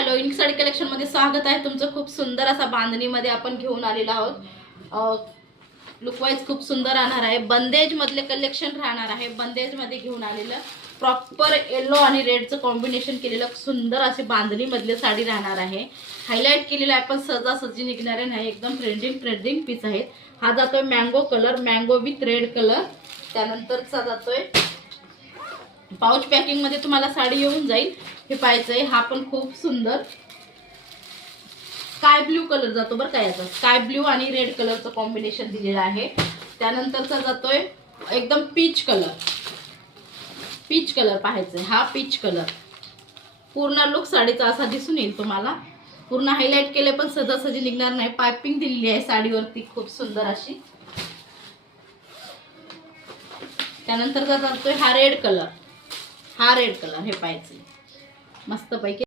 Hello, unique sari collection मध्ये स्वागत आहे तुमचं। खूप सुंदर असा बांधणीमध्ये आपण घेऊन आलेलो आहोत। लुकवाईज खूप सुंदर राहणार आहे। बंदेज मधले कलेक्शन राहणार आहे। बंदेज मध्ये घेऊन आलेलं प्रॉपर येलो आणि रेडचं कॉम्बिनेशन केलेलं सुंदर अशी बांधणी मधली साडी राहणार आहे। हायलाइट केलेलं आहे पण सहजासहजी निघणारे नाही, एकदम ट्रेंडिंग पीस आहे। हा जातोय mango colour, mango with red colour. त्यानंतरचा जातोय पाउच पॅकिंग मध्ये तुम्हाला साडी येऊन जाईल। हे पाहायचंय, हा पण खूप सुंदर स्काय ब्ल्यू कलर जातो बरं का। याचा स्काय ब्ल्यू आणि रेड कलरचं कॉम्बिनेशन दिलेलं आहे। त्यानंतरचा जातोय एकदम पीच कलर पाहायचंय, हा पीच कलर। पूर्ण लुक साडीचा असा दिसून येईल तुम्हाला। पूर्ण हायलाइट केले पण सहजासहजी निघणार नाही। पाइपिंग दिलेली आहे साडीवरती खूप सुंदर अशी। त्यानंतर जातोय हा रेड कलर, हे पाहायचंय मस्त पैकी।